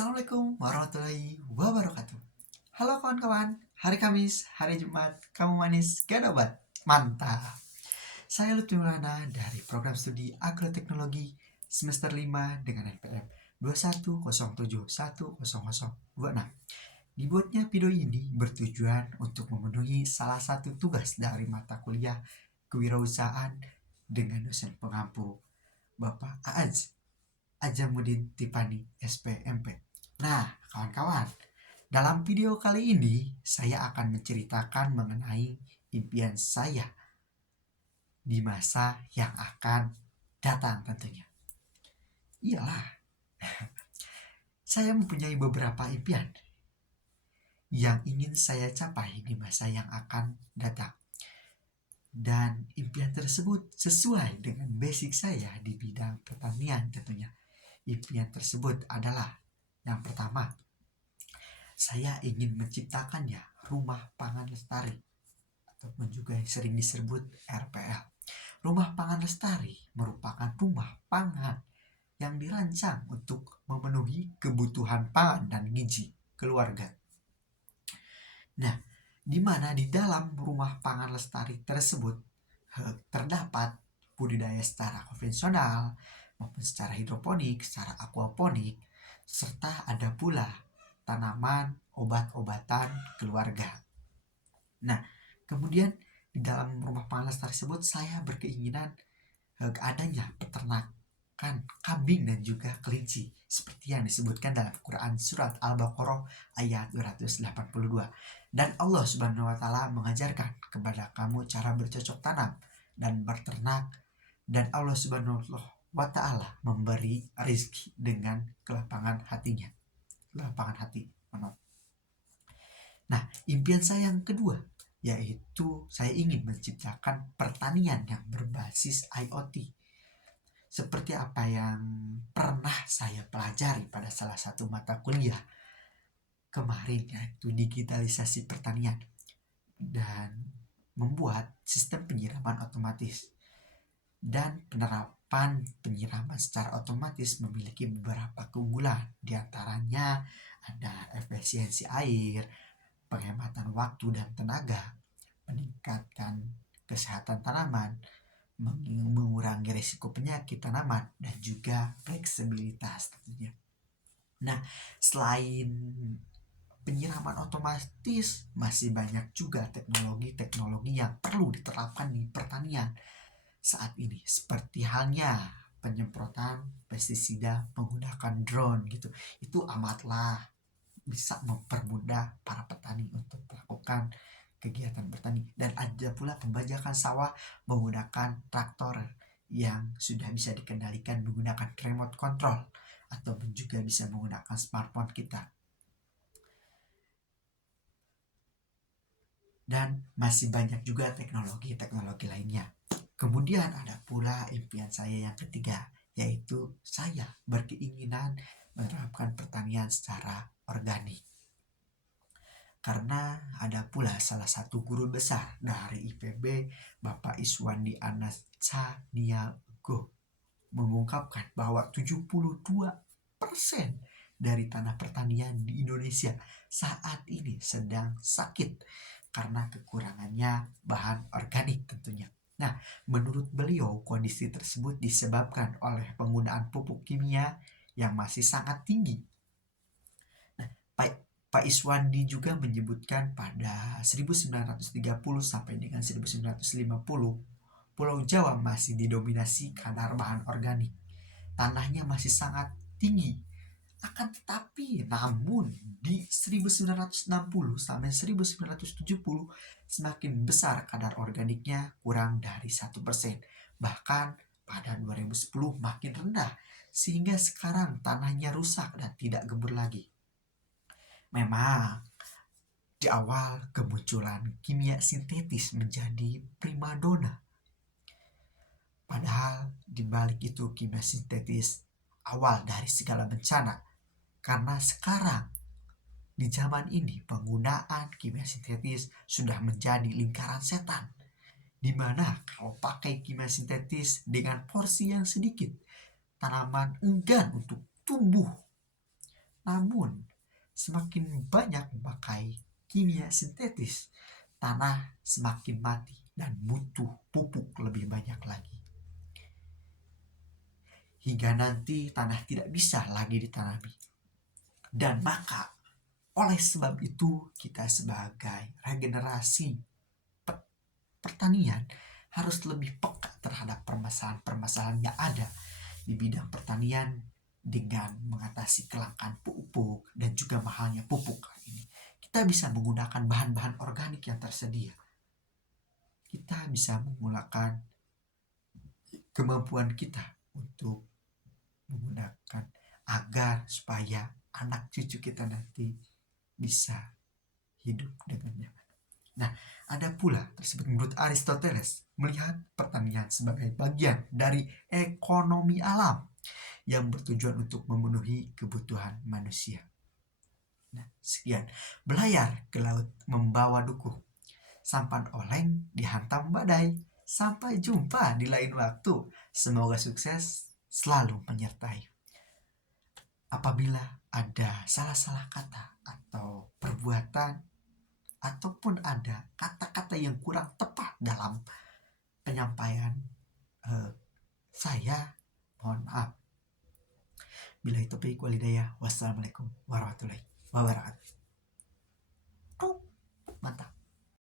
Assalamualaikum warahmatullahi wabarakatuh. Halo kawan-kawan, hari Kamis, hari Jumat, kamu manis gak obat? Mantap. Saya Lutfi Maulana dari program studi Agroteknologi semester 5 dengan NPM 2107100026. Dibuatnya video ini bertujuan untuk memenuhi salah satu tugas dari mata kuliah kewirausahaan dengan dosen pengampu Bapak Ajamuddin Tipani SPMP. Nah, kawan-kawan, dalam video kali ini saya akan menceritakan mengenai impian saya di masa yang akan datang tentunya. Iyalah, saya mempunyai beberapa impian yang ingin saya capai di masa yang akan datang. Dan impian tersebut sesuai dengan basic saya di bidang pertanian tentunya. Impian tersebut adalah yang pertama, saya ingin menciptakannya rumah pangan lestari ataupun juga sering disebut RPL. Rumah pangan lestari merupakan rumah pangan yang dirancang untuk memenuhi kebutuhan pangan dan gizi keluarga. Nah, di mana di dalam rumah pangan lestari tersebut terdapat budidaya secara konvensional maupun secara hidroponik, secara aquaponik, serta ada pula tanaman obat-obatan keluarga. Nah, kemudian di dalam rumah pangan lestari tersebut saya berkeinginan adanya peternakan kambing dan juga kelinci seperti yang disebutkan dalam Quran surat Al-Baqarah ayat 282. Dan Allah Subhanahu wa taala mengajarkan kepada kamu cara bercocok tanam dan berternak, dan Allah Subhanahu wa taala memberi rezeki dengan kelapangan hatinya. Kelapangan hati. Nah, impian saya yang kedua yaitu saya ingin menciptakan pertanian yang berbasis IoT. Seperti apa yang pernah saya pelajari pada salah satu mata kuliah kemarin, yaitu digitalisasi pertanian dan membuat sistem penyiraman otomatis. Dan penerapan penyiraman secara otomatis memiliki beberapa keunggulan. Di antaranya ada efisiensi air, penghematan waktu dan tenaga, meningkatkan kesehatan tanaman, mengurangi risiko penyakit tanaman, dan juga fleksibilitas tentunya. Nah, selain penyiraman otomatis, masih banyak juga teknologi-teknologi yang perlu diterapkan di pertanian saat ini, seperti halnya penyemprotan pestisida menggunakan drone gitu. Itu amatlah bisa mempermudah para petani untuk melakukan kegiatan bertani. Dan ada pula pembajakan sawah menggunakan traktor yang sudah bisa dikendalikan menggunakan remote control ataupun juga bisa menggunakan smartphone kita. Dan masih banyak juga teknologi-teknologi lainnya. Kemudian ada pula impian saya yang ketiga, yaitu saya berkeinginan menerapkan pertanian secara organik. Karena ada pula salah satu guru besar dari IPB, Bapak Iswandi Anasaniago, mengungkapkan bahwa 72% dari tanah pertanian di Indonesia saat ini sedang sakit karena kekurangannya bahan organik tentunya. Nah, menurut beliau kondisi tersebut disebabkan oleh penggunaan pupuk kimia yang masih sangat tinggi. Nah, Pak Iswandi juga menyebutkan pada 1930 sampai dengan 1950, Pulau Jawa masih didominasi kadar bahan organik. Tanahnya masih sangat tinggi. Akan tetapi, namun di 1960 sampai 1970 semakin besar kadar organiknya, kurang dari 1%. Bahkan pada 2010 makin rendah, sehingga sekarang tanahnya rusak dan tidak gembur lagi. Memang di awal kemunculan kimia sintetis menjadi primadona. Padahal di balik itu kimia sintetis awal dari segala bencana. Karena sekarang di zaman ini penggunaan kimia sintetis sudah menjadi lingkaran setan, di mana kalau pakai kimia sintetis dengan porsi yang sedikit, tanaman enggan untuk tumbuh Namun, semakin banyak memakai kimia sintetis, tanah semakin mati dan butuh pupuk lebih banyak lagi. Hingga nanti tanah tidak bisa lagi ditanami. Dan maka, oleh sebab itu, kita sebagai regenerasi pertanian harus lebih peka terhadap permasalahan-permasalahan yang ada di bidang pertanian dengan mengatasi kelangkaan pupuk dan juga mahalnya pupuk ini. Kita bisa menggunakan bahan-bahan organik yang tersedia. Kita bisa menggunakan kemampuan kita untuk menggunakan agar supaya anak cucu kita nanti bisa hidup dengan nyaman. Nah, ada pula tersebut menurut Aristoteles melihat pertanian sebagai bagian dari ekonomi alam yang bertujuan untuk memenuhi kebutuhan manusia. Nah, sekian. Belayar ke laut membawa dukuh. Sampan oleng dihantam badai. Sampai jumpa di lain waktu. Semoga sukses selalu menyertai. Apabila ada salah-salah kata atau perbuatan ataupun ada kata-kata yang kurang tepat dalam penyampaian saya, mohon maaf. Bila itu walhidayah. Wassalamualaikum warahmatullahi wabarakatuh.